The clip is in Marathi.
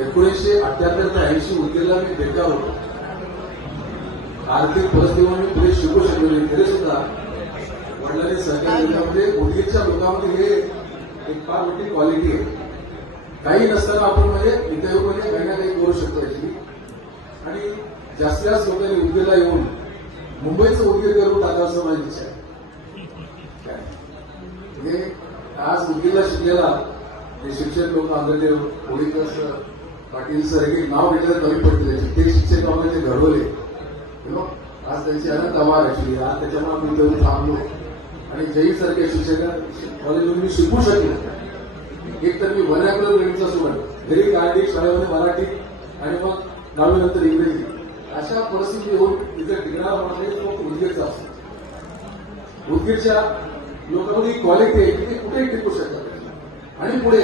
1978 ते 80 उदगीरला मी बेकार होतो. आर्थिक परिस्थितीमुळे मी पुढे शिकू शकलो नाही. तरी सुद्धा वडिलांनी सहकार्य केलं. म्हणजे उदगीरच्या लोकांमध्ये हे एक फार मोठी क्वालिटी आहे. काही नसताना आपण म्हणजे इंटरव्ह्यूमध्ये काही ना काही करू शकतो याची. आणि जास्तीत जास्त लोकांनी उदगीरला येऊन मुंबईचं उदगीर करून टाकावं असं माझी इच्छा आहे. म्हणजे आज उदगीरला शिकलेला जे शिक्षक लोक आंध्रदेव कोळीकर पाटील सर एक नाव घेतलं कमी पडले. ते शिक्षक आम्हाला ते घडवले. आज त्यांची अनंत आभार ऍक्च्युली. आज त्याच्यामुळे आम्ही इथं थांबलो आणि जयी सारख्या शिक्षक कॉलेजमधून मी शिकू शकलो. एक तर मी वर्णाकुलर गणितचा स्टुडंट, घरी गाडी शाळेमध्ये मराठी आणि मग 10वी नंतर इंग्रजी. अशा परिस्थिती येऊन इथे टिकणार म्हणजे तो उदगीरचा असतो. उदगीरच्या लोकांमध्ये क्वालिटी आहे की ते कुठेही टिकू शकतात आणि पुढे